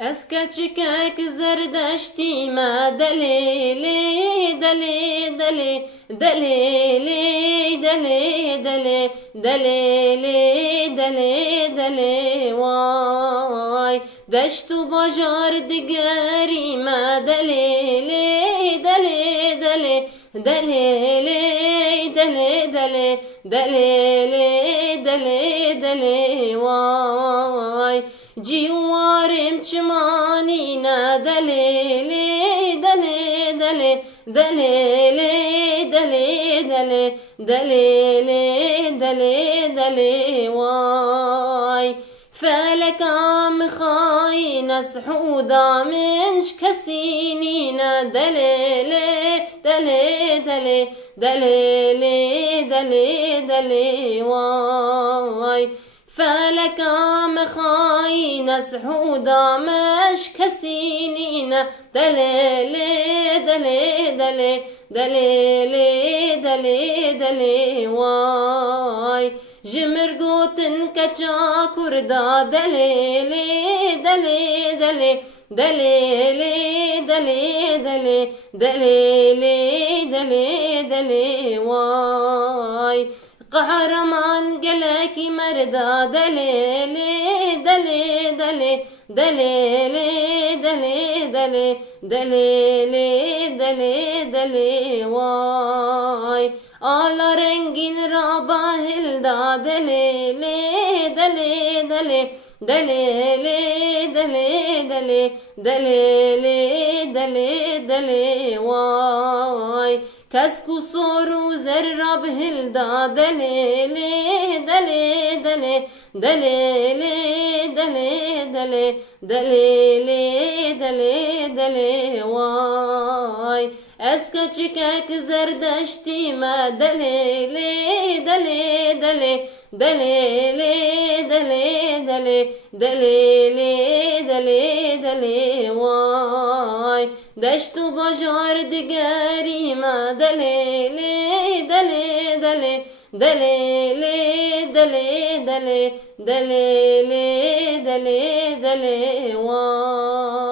اسكتشكك زردشتي ما دليلي دلي دلي دليلي دلي دلي دليلي دلي دلي واي دشتو بجار دقاري ما دليلي دلي دلي دليلي دلي دلي دليلي دلي دلي واي جوارم چمانينا دليلي دلي دلي دليلي دلي دلي دليلي دلي دلي واي فلك عم خاين سحودا منش كسينينا دليلي دلي دلي دليلي دلي دلي واي فلك عم خاين سحودا مش كسينينا دليلي دلي دلي دليلي دلي دلي واي جمرقوتن كجا كردا دليلي دلي دلي دليلي دلي دلي دليلي دلي دلي واي قهرمان قلكي مردا دليلي دلي دلي دليلي دلي دلي دليلي دلي دلي واي على رنجين رابا هلدا دليلي دلي دلي دليلي دلي دلي دليلي دلي دلي واي كسكو صورو زرب هلدا دليلي دلي دلي دليلي دلي دلي دليلي دلي دلي واي اسكتشكك زردشتي ما دليلي دلي دلي دليلي دلي دلي دليلي دلي دلي واي دشتو بجار دقاري ما دليلي دلي دلي دليلي دلي دلي دليلي دلي دلي واي